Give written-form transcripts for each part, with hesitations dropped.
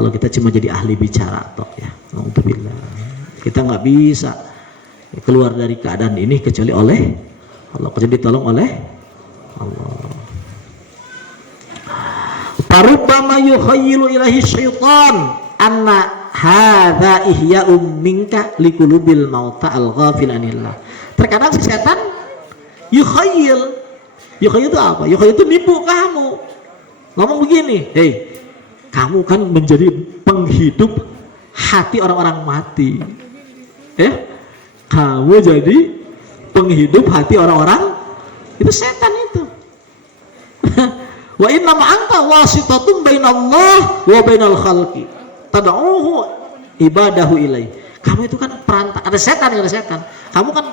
kalau kita cuma jadi ahli bicara toh ya. Alhamdulillah. Kita nggak bisa keluar dari keadaan ini kecuali oleh Allah, kecuali ditolong oleh Allah. Farubbama yukhayyilu ilahi syaitan anna hadza ihya'um minka liqulubil mauta al-ghafil anillah. Terkadang si setan yukhayyil itu apa? Yukhayyil itu nipu kamu. Ngomong begini, hei, kamu kan menjadi penghidup hati orang-orang mati. Kamu jadi penghidup hati orang-orang, itu setan itu. Wa inna ma anta wasitatun bainallah wa bainal khalqi tad'uhu ibadahu ilai. Kamu itu kan perantara, ada setan. Kamu kan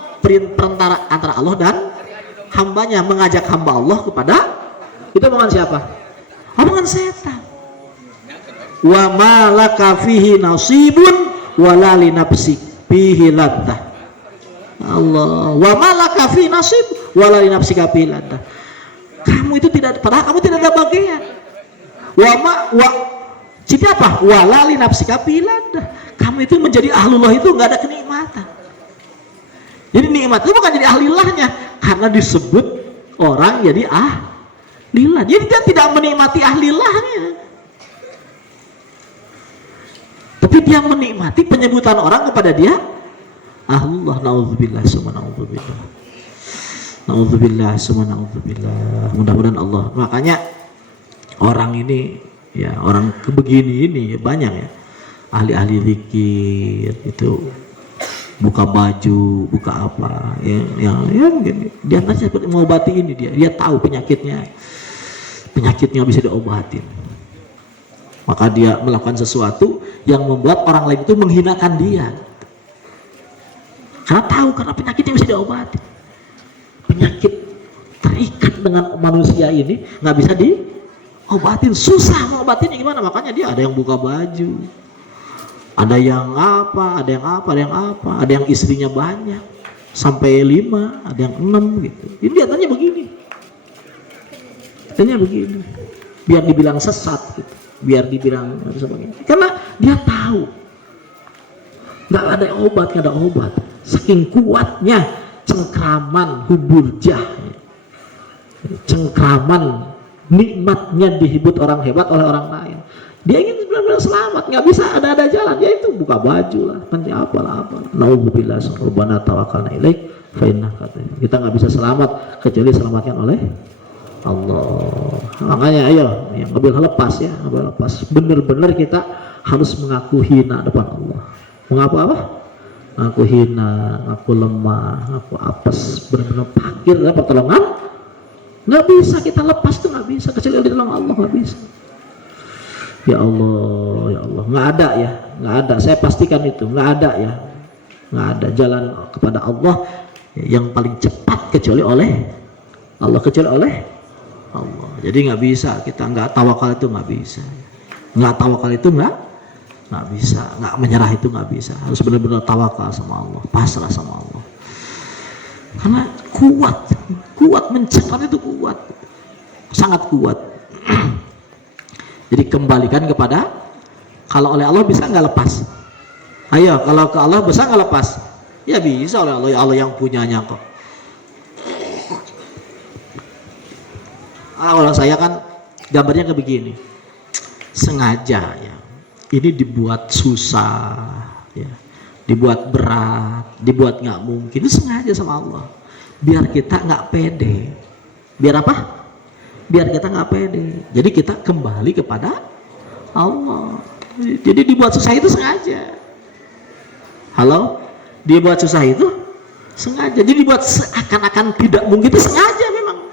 perantara antara Allah dan hambanya, mengajak hamba Allah kepada itu omongan siapa? Omongan setan. Wa ma laka fihi nasibun wala li nafsik fihi laddah. Allah, wa ma laka fihi nasib wala li nafsika fihi laddah. Kamu itu tidak, padahal kamu tidak ada bagian. Jadi apa? Wala li nafsika fihi laddah. Kamu itu menjadi ahlullah itu nggak ada kenikmatan. Jadi nikmat itu bukan jadi ahlillahnya, karena disebut orang jadi ahlillah. Jadi dia tidak menikmati ahlillahnya, tapi dia menikmati penyebutan orang kepada dia ahlullah. Nauzubillah summa nauzubillah. Nauzubillah summa nauzubillah. Mudah-mudahan Allah. Makanya orang ini ya, orang kebegini ini ya, banyak ya ahli-ahli zikir itu buka baju, buka apa ya begini. Dia nanti seperti mengobati ini, dia tahu penyakitnya bisa diobatin, maka dia melakukan sesuatu yang membuat orang lain itu menghinakan dia, karena tahu, karena penyakitnya bisa diobati. Penyakit terikat dengan manusia ini nggak bisa diobatin, susah ngobatinnya gimana. Makanya dia ada yang buka baju, ada yang apa, ada yang istrinya banyak sampai 5, ada yang 6 gitu. Ini lihatannya begini, biar dibilang sesat gitu, biar dibilang sebagainya, karena dia tahu nggak ada obat, saking kuatnya cengkraman huburjah, cengkraman nikmatnya dihibut orang hebat oleh orang lain. Dia ingin benar-benar selamat, nggak bisa ada jalan, yaitu buka baju lah, nanti apalah. Nauzubillah, rabbana tawakkalna ilaik fa innaka. Kita nggak bisa selamat kecuali diselamatkan oleh Allah. Makanya ayo yang nggak boleh lepas ya, nggak boleh lepas. Benar-benar kita harus mengaku hina depan Allah. Mengaku apa? Aku hina, aku lemah, aku apes, benar-benar fakir dalam pertolongan. Nggak bisa kita lepas tuh, nggak bisa kecuali ditolong Allah, nggak bisa. Ya Allah, nggak ada. Saya pastikan itu nggak ada ya, nggak ada jalan kepada Allah yang paling cepat kecuali oleh Allah, Jadi nggak bisa kita nggak tawakal itu nggak bisa, nggak bisa, nggak menyerah itu nggak bisa. Harus benar-benar tawakal sama Allah, pasrah sama Allah. Karena kuat mencegah itu kuat, sangat kuat. Jadi kembalikan kepada, kalau oleh Allah bisa nggak lepas? Ayo, kalau ke Allah bisa nggak lepas? Ya bisa oleh Allah, ya Allah yang punyanya kok. Kalau saya kan gambarnya kayak begini, sengaja ya, ini dibuat susah, ya, dibuat berat, dibuat nggak mungkin, itu sengaja sama Allah, biar kita nggak pede. Biar apa? Biar kita nggak pede. Jadi kita kembali kepada Allah. Jadi dibuat susah itu sengaja. Halo? Dibuat susah itu sengaja. Jadi dibuat seakan-akan tidak mungkin itu sengaja, memang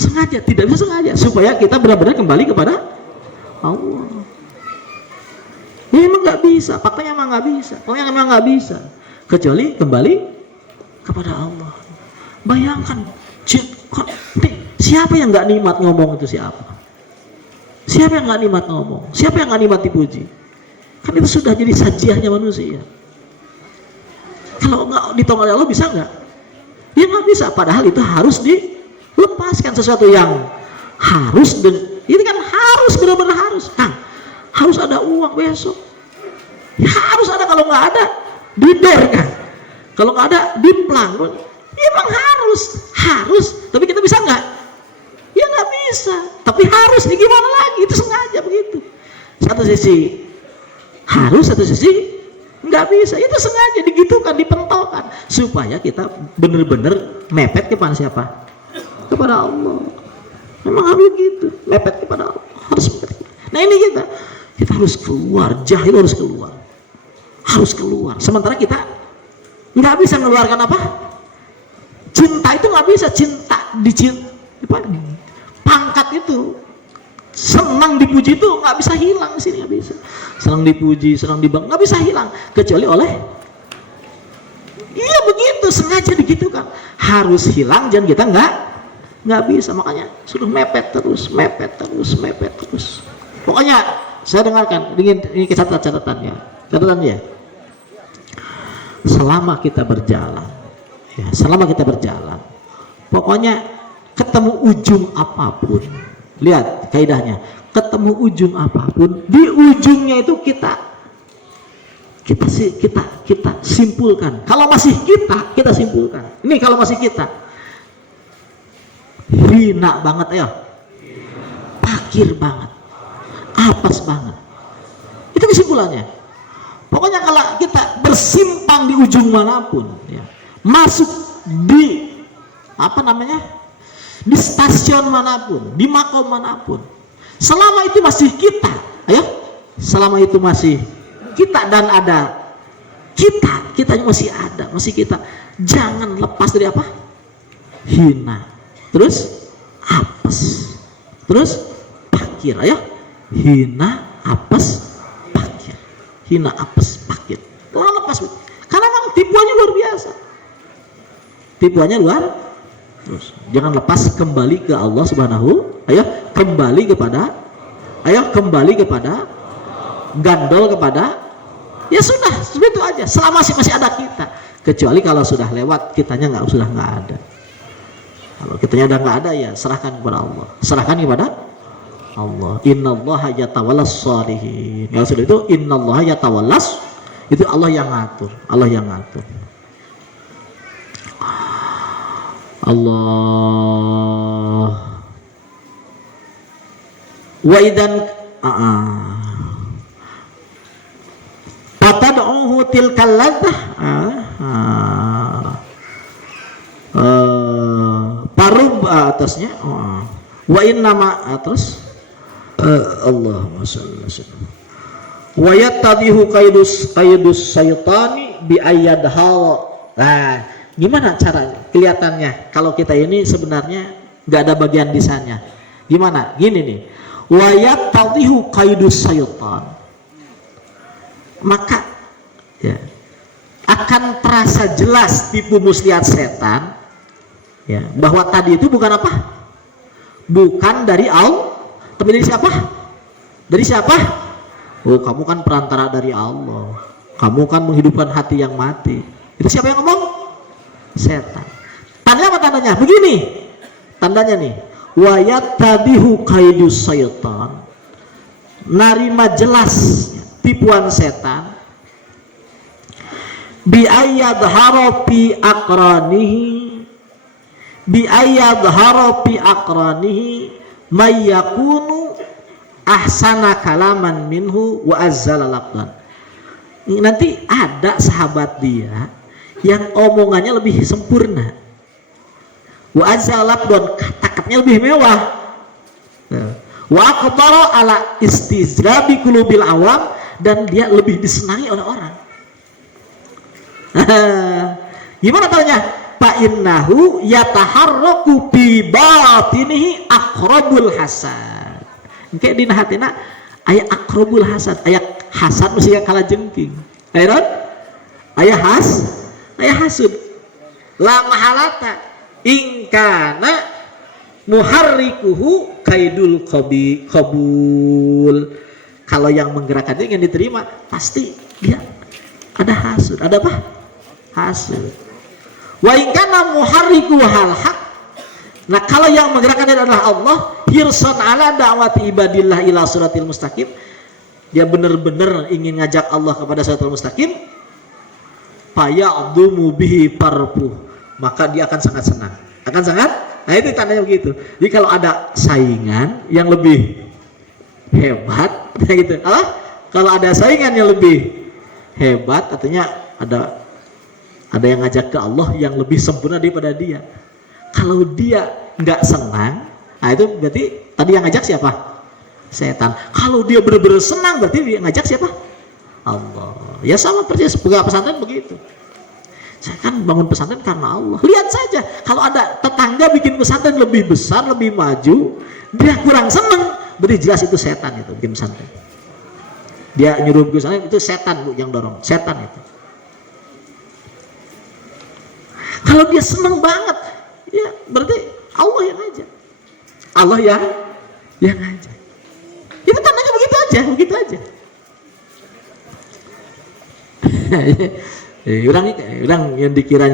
sengaja, tidak bisa sengaja, supaya kita benar-benar kembali kepada Allah. Ya emang nggak bisa, faktanya emang nggak bisa. Pokoknya emang nggak bisa kecuali kembali kepada Allah. Bayangkan, siapa yang nggak nikmat ngomong itu siapa? Siapa yang nggak nikmat ngomong? Siapa yang nggak nikmat dipuji? Kan itu sudah jadi sajiannya manusia. Kalau nggak ditolong oleh Allah bisa nggak? Ya nggak bisa. Padahal itu harus dilepaskan, sesuatu yang harus, dan ini kan harus, benar-benar harus. Kang, harus ada uang besok. Ya, harus ada, kalau nggak ada didorkan, kalau nggak ada diplang. Ya, emang harus. Tapi kita bisa nggak? Ya nggak bisa. Tapi harus nih, gimana lagi? Itu sengaja begitu. Satu sisi harus, satu sisi nggak bisa. Itu sengaja digitukan, dipentolkan supaya kita benar-benar mepet kepada siapa? Kepada Allah. Memang harus gitu, mepet kepada Allah. Harus mepet. Nah ini kita harus keluar, jahil harus keluar. Sementara kita nggak bisa mengeluarkan apa? Cinta itu nggak bisa, pangkat itu, senang dipuji itu nggak bisa hilang di sini, nggak bisa. Senang dipuji, senang dibanggakan, nggak bisa hilang kecuali oleh. Iya begitu, sengaja digitukan. Harus hilang, jangan kita nggak bisa. Makanya sudah mepet terus. Pokoknya saya dengarkan, ini catatannya. Selama kita berjalan, pokoknya ketemu ujung apapun, lihat kaidahnya, ketemu ujung apapun, di ujungnya itu kita simpulkan. Kalau masih kita simpulkan. Ini kalau masih kita hina banget ya, pakir banget, apes banget, itu kesimpulannya. Pokoknya kalau kita bersimpang di ujung manapun, ya, masuk di di stasiun manapun, di makom manapun, selama itu masih kita, selama itu masih kita dan ada kitanya masih ada, masih kita, jangan lepas dari apa? Hina, terus apes, terus pakir, hina, apes, pakir. Jangan lepas, karena memang tipuannya luar biasa. Terus jangan lepas, kembali ke Allah Subhanahu, kembali kepada gandol kepada, ya sudah segitu aja. Selama masih ada kita, kecuali kalau sudah lewat kitanya sudah nggak ada. Kalau kitanya udah nggak ada, ya serahkan kepada Allah. Innallaha yatawallas shalihin. Kalau sudah itu innallaha yatawallas, itu Allah yang ngatur. Allah wa idan fatad'uhu tilkal ladzah parub atasnya wa innama terus Allahumma shalli wa yattadihu qaidus syaitani bi ayyadha. Nah, gimana caranya? Kelihatannya kalau kita ini sebenarnya nggak ada bagian lisannya. Gimana? Gini nih, wa yattadihu qaidus syaitan, maka ya akan terasa jelas tipu muslihat setan, ya, bahwa tadi itu bukan apa? Bukan dari Allah, tapi dari siapa? Dari siapa? Oh, kamu kan perantara dari Allah. Kamu kan menghidupkan hati yang mati. Itu siapa yang ngomong? Setan. Tandanya apa tandanya? Begini. Tandanya nih. Wa yattabihu qaidus syaitan. Narima jelas tipuan setan. Bi ayyadhara fi aqranihi may yakunu ahsana kalaman minhu wa azzala laqdan. Nanti ada sahabat dia yang omongannya lebih sempurna, wa azzala laqdan, kata-katanya lebih mewah, wa aqdara ala istizrabi qulubil awam, dan dia lebih disenangi oleh orang. Gimana tanya? Fa innahu yataharraku bi batinihi aqrabul hasad. Kayak dina hatina aya aqrabul hasad, aya hasad mesti kalah jengking. Aya hasud. La mahalata ingkana muharrikuhu kaidul qabul. Kalau yang menggerakkannya yang diterima, pasti dia ada hasud. Ada apa? Hasud. Wa ingkana muharriku hal haq. Nah, kalau yang menggerakkan adalah Allah, hirson ala da'wati ibadillah ila suratil mustaqim, dia benar-benar ingin ngajak Allah kepada siratal mustaqim, faya'dhumu bihi parpuh, maka dia akan sangat senang. Akan sangat, nah itu tandanya begitu. Jadi kalau ada saingan yang lebih hebat, gitu. Kalau ada saingan yang lebih hebat, artinya ada yang ngajak ke Allah yang lebih sempurna daripada dia. Kalau dia nggak senang, nah itu berarti tadi yang ngajak siapa? Setan. Kalau dia benar-benar senang, berarti dia ngajak siapa? Allah. Ya sama persis pegawai pesantren begitu. Saya kan bangun pesantren karena Allah. Lihat saja, kalau ada tetangga bikin pesantren lebih besar, lebih maju, dia kurang senang, berarti jelas itu setan itu bikin pesantren. Dia nyuruh bikin pesantren, itu setan Bu yang dorong, setan itu. Kalau dia senang banget, ya berarti Allah yang ngajak. Allah yang ngajak. Itu tandanya begitu aja. Orang yang dikira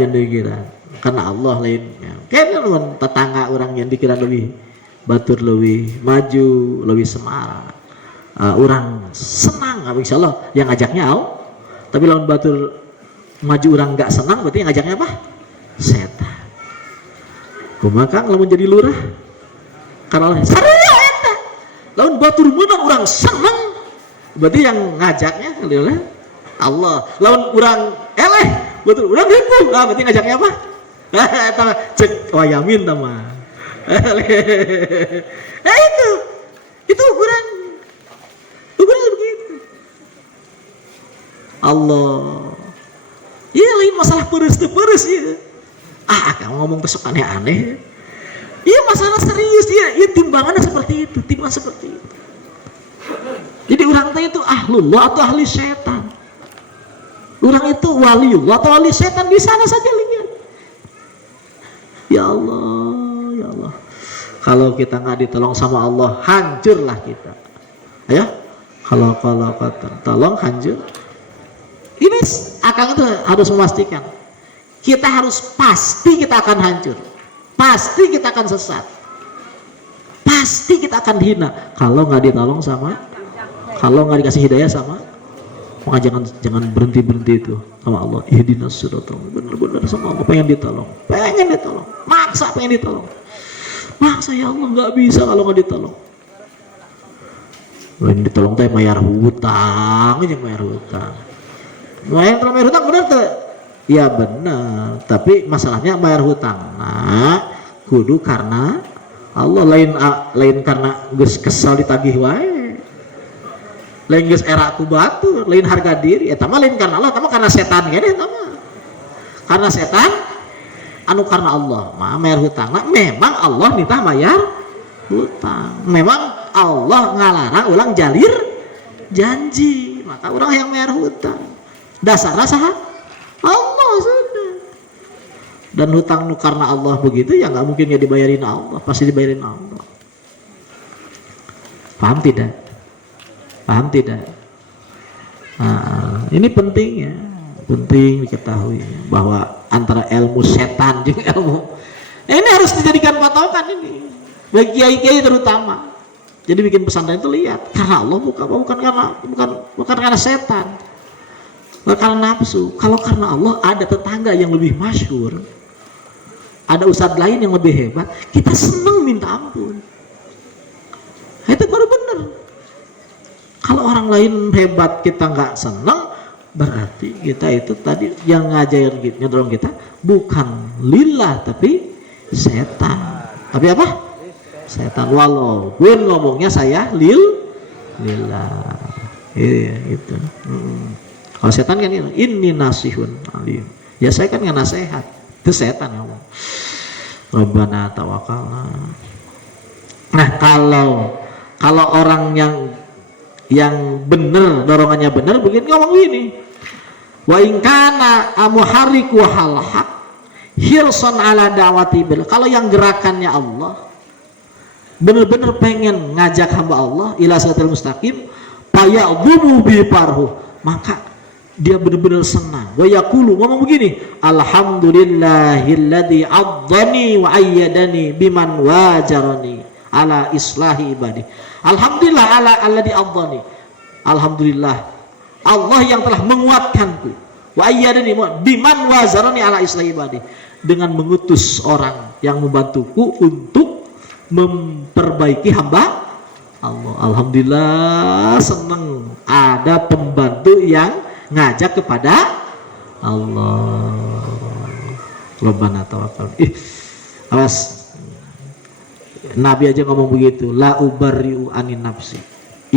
karena Allah lainnya. Kayaknya tetangga orang yang dikira lebih batur, lebih maju, lebih semangat. Orang senang, insya Allah yang ngajaknya Allah. Tapi lawan batur maju orang nggak senang, berarti yang ngajaknya apa? Setan. Kumaha lamun jadi lurah karena Allah sarua eta. Lamun batur meunang urang seneng, berarti yang ngajaknya Allah. Lamun urang eleh, batur urang ribu, berarti ngajaknya apa? Eta cek wayamin tah mah. Itu ukuran begitu. Allah. Iya lain masalah peres ya. Kamu ngomong besok aneh-aneh. Iya masalah serius ya timbangannya seperti itu, timbangan seperti itu. Jadi orang tanya itu ahlullah atau ahli setan. Orang itu waliullah atau ahli setan, di sana saja lihat. Ya Allah. Kalau kita nggak ditolong sama Allah, hancurlah kita. Ya, kalau tolong hancur. Ini akang itu harus memastikan. Kita harus pasti kita akan hancur, pasti kita akan sesat, pasti kita akan hina kalau nggak ditolong sama, kalau nggak dikasih hidayah sama. Maka jangan berhenti itu sama Allah. Ihdinas siratal, benar-benar sama Allah pengen ditolong, maksa pengen ditolong, maksa ya Allah nggak bisa kalau nggak ditolong. Lain ditolong teh bayar hutang aja, bayar hutang benar tuh. Ya benar, tapi masalahnya bayar hutang. Nah, kudu karena Allah, lain karena geus kesal ditagih wae. Lain geus era ku batur, lain harga diri. Eta mah lain karena Allah, eta mah karena setan gini eta mah. Karena setan anu karena Allah mah bayar hutang. Nah, memang Allah minta bayar hutang. Memang Allah ngalarang ulang jalir janji. Maka orang yang bayar hutang. Dasarnya saha? Allah sudah. Dan hutang nu karena Allah begitu ya nggak mungkin ya dibayarin Allah, pasti dibayarin Allah. Paham tidak? Nah, ini penting ya, penting diketahui bahwa antara ilmu setan juga ilmu ini harus dijadikan patokan ini bagi kiai-kiai terutama. Jadi bikin pesantren itu lihat karena Allah bukan karena setan. Karena nafsu. Kalau karena Allah ada tetangga yang lebih masyhur, ada ustadz lain yang lebih hebat, kita senang minta ampun. Itu baru benar. Kalau orang lain hebat kita nggak senang, berarti kita itu tadi yang ngajarin ngedorong kita bukan lillah tapi setan. Tapi apa? Setan. Walaupun ngomongnya saya lillah. Iya itu. Kalau setan kan ini nasihun alim. Ya saya kan nggak nasihat, itu setan ngomong. Rabbana tawakalna. Nah kalau orang yang benar, dorongannya benar, begini ngomong gini. Wa in kana amuhariku hal haq hirsan ala da'wati bil. Kalau yang gerakannya Allah, benar-benar pengen ngajak hamba Allah ila siratal mustaqim, faya'dhumu bi parhu, maka dia benar-benar senang. Wa yaqulu, ngomong begini, alhamdulillahilladzi addani wa ayyadani biman wajarani ala islahi ibadi. Alhamdulillah ala alladzi addani. Alhamdulillah, Allah yang telah menguatkanku. Wa ayyadani biman wazarani ala islahi ibadi, dengan mengutus orang yang membantuku untuk memperbaiki hamba Allah. Alhamdulillah, senang ada pembantu yang ngajak kepada Allah. Rabbana tawakkal. Awas, Nabi aja ngomong begitu, la ubarri'u anin nafsi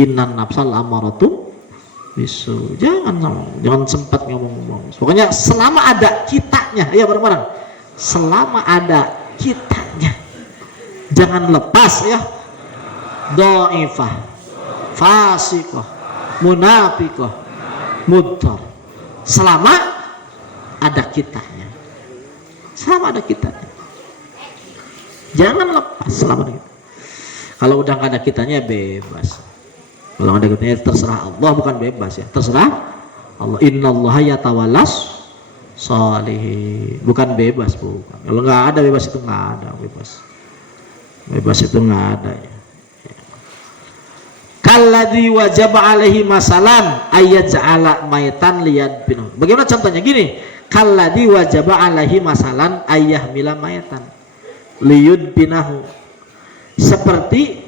innan nafsal amaratum bisu. Jangan sempat ngomong-ngomong. Pokoknya selama ada kitanya, ya bareng-bareng. Selama ada kitanya, jangan lepas ya. Dhaifah, fasiqah, munafiqah, mudhar. Selama ada kitanya. Selama ada kitanya. Jangan lepas selama ada. Kalau udah nggak ada kitanya bebas. Kalau ada kitanya terserah Allah, bukan bebas ya. Terserah Allah. Innallaha yatawallas sholihin. Bukan bebas, bukan. Kalau nggak ada bebas itu nggak ada bebas. Bebas itu nggak ada ya. Kalladzi wajaba alaihi masalan ayyaj'ala maitan liyadbinu. Bagaimana contohnya? Gini, kalladzi wajaba alaihi masalan ayyahmila maitan liyudbinahu. Seperti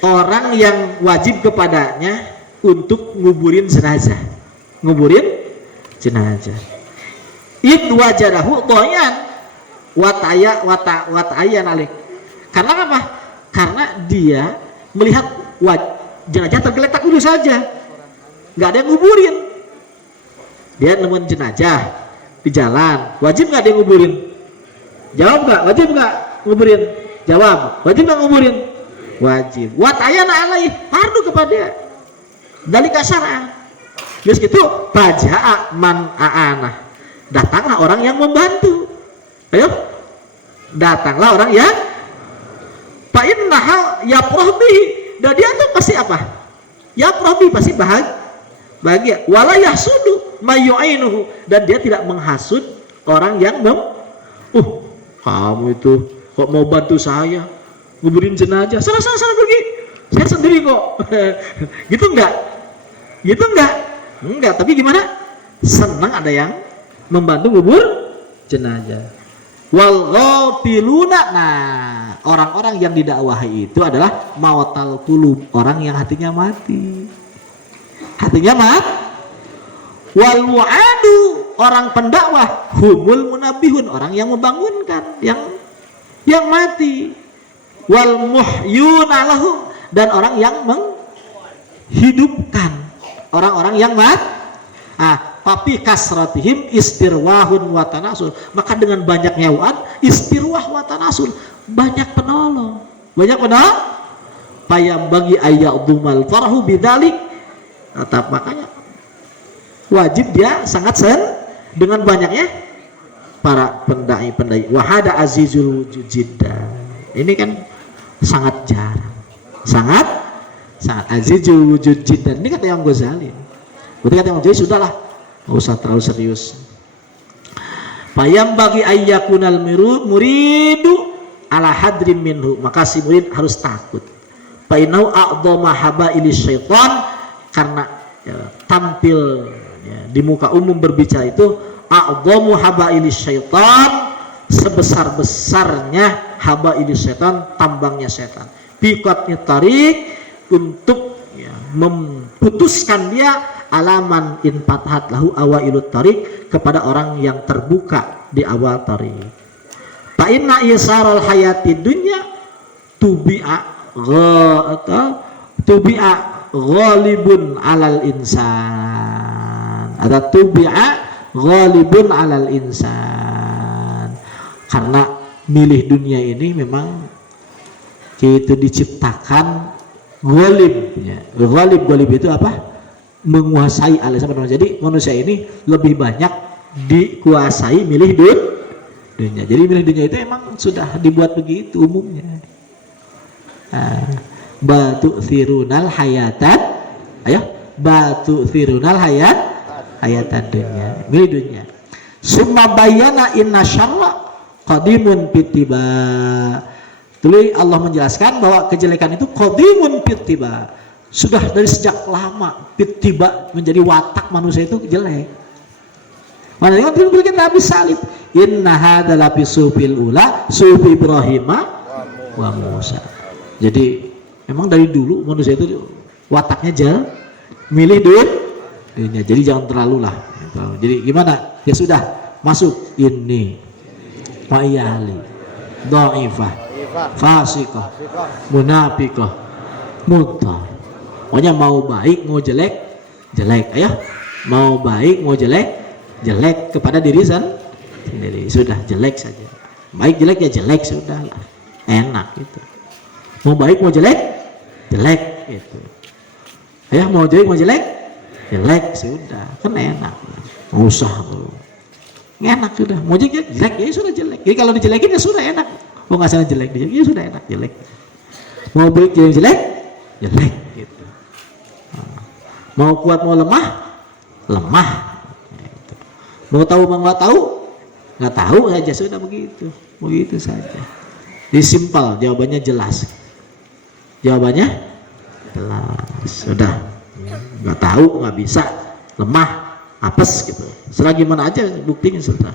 orang yang wajib kepadanya untuk nguburin jenazah. Nguburin jenazah. Id wajadahu doyan watayan alik. Karena apa? Karena dia melihat jenazah tergeletak dulu saja, nggak ada yang nguburin. Dia nemuin jenazah di jalan, wajib nggak dia nguburin? Jawab nggak? Wajib nggak nguburin? Jawab. Wajib nggak nguburin? Wajib. Watayana alai, fardu kepada dia. Dari kasarah. Terus gitu, faja'a man a'anah. Datanglah orang yang membantu. Ayo, datanglah orang yang fa innaha yafrah bihi, dan dia tuh pasti apa? Yafrah bihi, pasti bahagia. Wala yahsudu mayu'inuhu, dan dia tidak menghasut orang yang kamu itu kok mau bantu saya nguburin jenazah, sana pergi, saya sendiri kok. Gitu enggak? Gitu enggak, tapi gimana? Senang ada yang membantu ngubur jenazah. Wal ghafiluna, nah orang-orang yang didakwahi itu adalah mawatal qulub, orang yang hatinya mati. Hatinya mati. Wal mu'adu, orang pendakwah, humul munabihun, orang yang membangunkan yang mati. Wal muhyuna lahu, dan orang yang menghidupkan orang-orang yang mati. Tapi kasratihim istirwahun wa tanasul, maka dengan banyaknya istirwah wa tanasul, banyak penolong. Payam bagi ayyadzumal farhu bidzalik. Makanya wajib dia sangat dengan banyaknya para pendai. Wahada azizul jiddan. Ini kan sangat jarang. Sangat azizul wujud jiddan. Ini kata Imam Ghazali. Berarti kata Imam Ghazali, sudahlah, nggak usah terlalu serius. Payam bagi ayyakunal muridu ala hadrim minhu, maka si murid harus takut. Painau a'dhama habailis syaitan, karena tampil di muka umum berbicara itu a'dhamu habailis syaitan, sebesar-besarnya habailis syaitan, tambangnya setan. Biqatni tariq, untuk memutuskan dia alaman in fathat lahu awailut tariq, kepada orang yang terbuka di awal tariq. Fa inna isarul hayati dunya tubi'a ghalibun alal insan. Ada tubi'a ghalibun alal insan. Karena milih dunia ini memang kita diciptakan ghalib. Ghalib itu apa? Menguasai alias apa namanya? Jadi manusia ini lebih banyak dikuasai milih dunia. Jadi milih dunia itu emang sudah dibuat begitu umumnya. Batu firunal hayatan, batu firunal hayatan dunia, milih dunia. Summa bayana inna syarra qadimun fitiba. Tuli Allah menjelaskan bahwa kejelekan itu qadimun fitiba, sudah dari sejak lama tiba menjadi watak manusia itu jelek. Makanya kan Nabi salib, inna hadza lafi sufil ula sufi Ibrahim wa Musa. Jadi memang dari dulu manusia itu wataknya milih duitnya. Jadi jangan terlalu lah. Jadi gimana? Ya sudah masuk ini ma'iyali dhaifah fasikah munafiqah mutar. Pokoknya mau baik mau jelek, ayo. Mau baik mau jelek kepada diri sendiri. Sudah jelek saja. Baik jelek ya jelek sudah lah. Enak gitu. Mau baik mau jelek gitu. Ya mau baik mau jelek sudah. Kan enak. Nggak usah tuh. Enak sudah. Mau jelek ya sudah jelek. Jadi kalau dijelekin ya sudah enak. Mau nggak salah jelek ya sudah enak jelek. Mau baik jelek gitu. Mau kuat mau lemah gitu. Mau tahu mau nggak tahu saja sudah begitu saja. Jadi simpel, jawabannya jelas sudah. Nggak tahu nggak bisa lemah apes gitu. Serah gimana aja buktinya sudah.